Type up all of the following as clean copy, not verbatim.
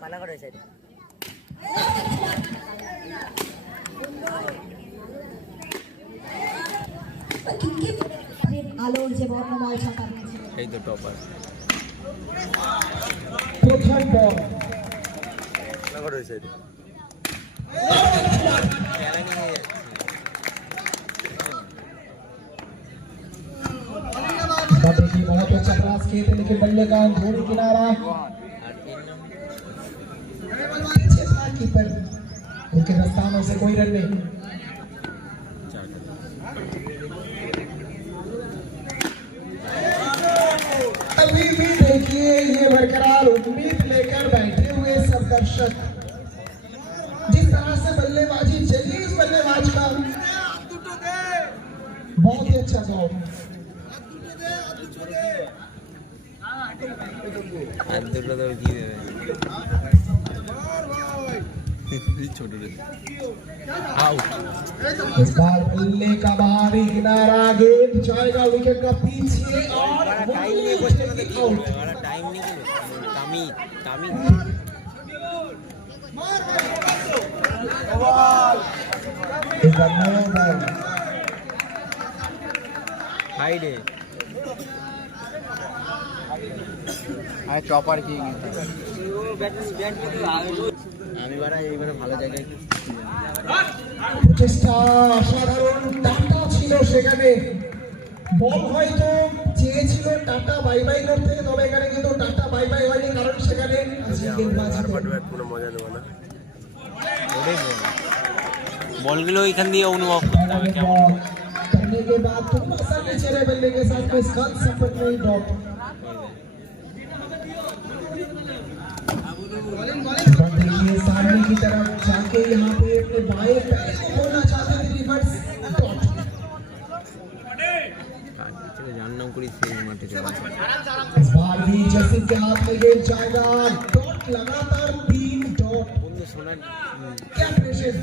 Panagarh side আলোর যে বর্ণময় ছাতা এই তো টপার প্রথম বল পানাগড় সাইড देखिए बहुत अच्छा प्रयास किए थे लेकिन बल्ले का धोनी किनारा पीछे था कीपर उनके दस्तानों से कोई रन नहीं अभी भी देखिए ये बरकरार उम्मीद लेकर बैठे हुए सब दर्शक जिस तरह से बल्लेबाजी चली इस बल्लेबाज का बहुत ही अच्छा गॉल আর দুটো তো কি দেবে छोटे आउट इस बार बल्ले का बाहरी किनारा गेंद जाएगा विकेट का पीछे और टाइम नहीं बचने में देखिए बड़ा टाइम नहीं के कामी कामी इस बार नो बॉल हाइड है আরে টপার কি আমি বারা এইবারে ভালো জায়গায় চেষ্টা অসাধারণ টাটা ছিল সেখানে বল হয়তো চেয়েছিল টাটা বাই বাই করতে তবে এখানে কিন্তু টাটা বাই বাই হয়নি কারণ সেখানে কোনো মজা নেব না বলগুলো এখান দিয়ে অনুভব করতে হবে কেমন करने के बाद थोड़ा सा नीचे रहे बल्ले के साथ में स्कल संपर्क में ड्रॉप देखिए सामने की तरफ जाके यहाँ पे अपने बाएं पैर को खोलना चाहते थे रिवर्स डॉट जानना कोई सही मारते चला इस बार भी जसिन के हाथ में गेंद जाएगा डॉट लगातार 3 डॉट सुना क्या प्रेशर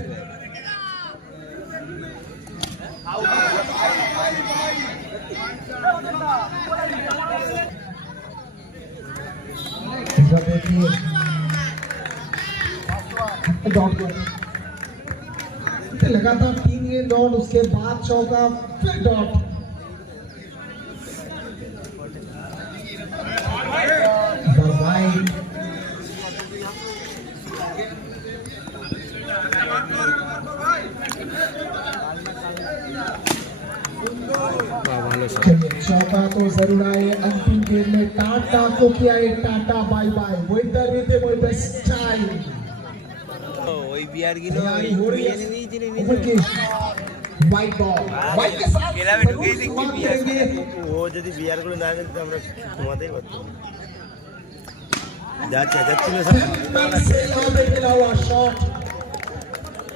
देखिए लगातार 3 गेंद डॉट उसके बाद चौका फिर डॉट चौका तो जरूर आए अंतिम गेंद में टाटा को किया है टाटा बाय बाय वही तरह वही बेस्ट टाइम ওই বিয়ার গিলো এনে দিয়েছিলেন वाइट बॉल वाइट के साथ খেলাবে ঢুকেই দেখি বিয়ার ও যদি বিয়ার গুলো না দিত আমরা ঘুমাতেই পারতাম যা চেঁচাচ্ছিল শট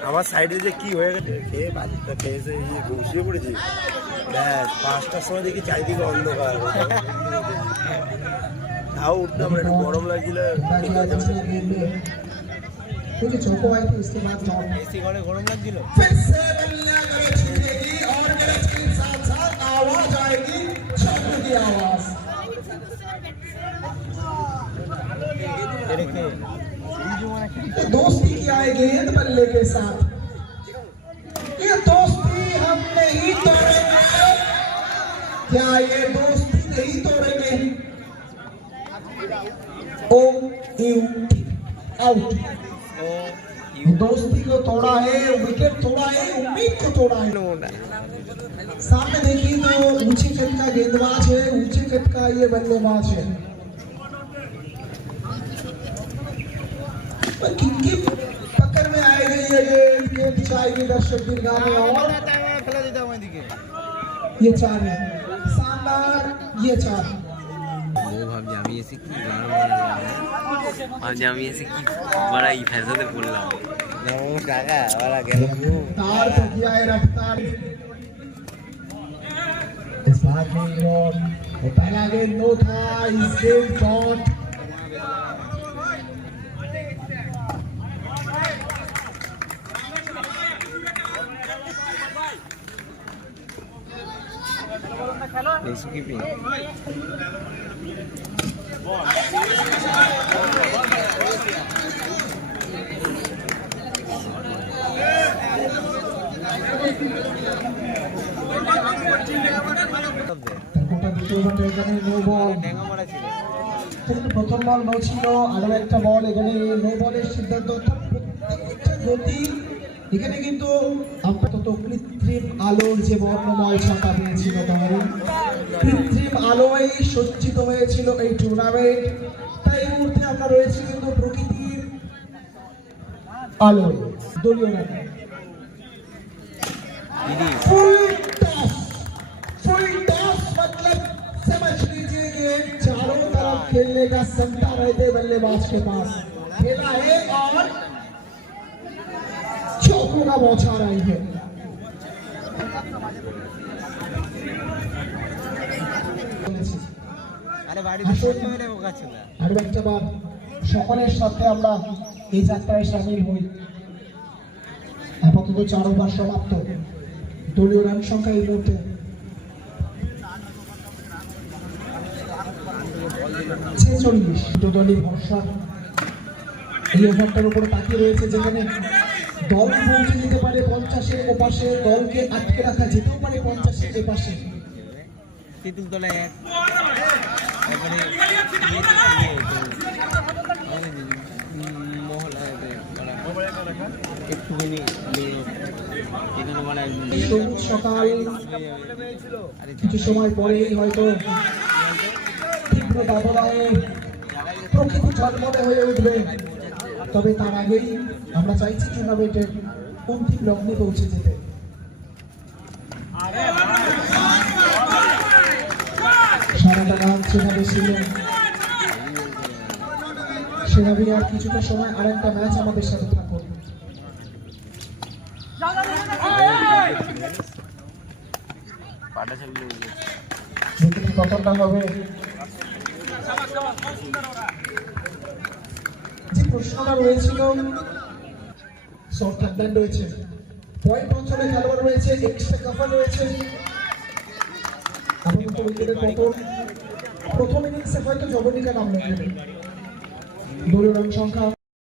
আমার সাইডে যে কি হয়ে গেছে খেয়ে বাচ্চা খেয়েছে ঘুষিয়ে পড়েছি ব্যাস 5টার সময় দেখি চারিদিকে অন্ধকার তাও উঠতে আমরা একটু গরম লাগছিল कुछ चौको आई थी उसके बाद डॉट एसी घरे गरम লাগছিল फिर से बल्ला गलत छूटेगी और गलत के साथ साथ आवाज आएगी चौको की आवाज दोस्ती की आए गेंद बल्ले के साथ ये दोस्ती हम नहीं तोड़ेंगे क्या ये दोस्ती नहीं तोड़ेंगे ओ यू आउट दोस्ती को तोड़ा है विकेट तोड़ा है उम्मीद को तोड़ा है सामने देखिए तो ऊंचे कद का गेंदबाज है ऊंचे कद का ये बल्लेबाज है किनकी पकड़ में आएगी ये गेंद जाएगी दर्शक दीर्घा में और ये 4 है शानदार ये 4 वो भाभी আমি এসে কি ভাবছি আমি এসে কি বড় এই ফেসাতে পড়লাম না ও কাকা ওরা গেল तार तो किया है रफ्तार इस बार में और पहला गेंद नो था इस गेंद डॉट कीपिंग ওভারটা এখানে নো বল, কিন্তু প্রথম বল নো ছিল, আরো একটা বল এখানে নো বলের সিদ্ধান্ত। প্রত্যেকটা গতি এখানে কিন্তু আপাতত কৃত্রিম আলোর যে বর্ণময় ছাতা পেয়েছিল দল, কৃত্রিম আলোয় সজ্জিত হয়েছিল এই টুর্নামেন্ট। তাই এই মুহূর্তে আমরা রয়েছি কিন্তু প্রকৃতির আলোয়। দলীয় রান फुल टॉस मतलब समझ लीजिए ये चारों तरफ खेलने का संता रहते बल्लेबाज के पास। खेला है और चौकों का बौछार आई है। আর একটা বার সকলের সাথে আমরা এই যাত্রায় সামিল হই। আপাতত 4 ওভার সমাপ্ত। দলীয় রান সংখ্যা এই মুহূর্তে 46। দলীয় ভরসা এই ওভারটার উপরে তাকিয়ে রয়েছে, যেখানে দল পৌঁছে যেতে পারে 50-এর ওপাশে, দলকে আটকে রাখা যেতেও পারে 50-এর এপাশে। সবুজ সকাল কিছু সময় পরেই হয়তো তীব্র দাবদাহে প্রকৃতি ঝলমলে হয়ে উঠবে, তবে তার আগেই আমরা চাইছি টুর্নামেন্টের অন্তিম লগ্নে পৌঁছে যেতে। সারাটা রাত সেভাবে ছিলেন সেভাবে। আর কিছুটা সময় আর একটা ম্যাচ আমাদের সাথে থাকুন। কতটা হবে যে প্রশ্নটা রয়েছিল, শর্ট হ্যান্ড রয়েছে, পয়েন্ট অঞ্চলে খেলোয়াড় রয়েছে, এক্সট্রা কভার রয়েছে। আপাতত উইকেটের পতন প্রথম ইনিংসে হয়তো জবনিকা নামলেন। দলীয় রান সংখ্যা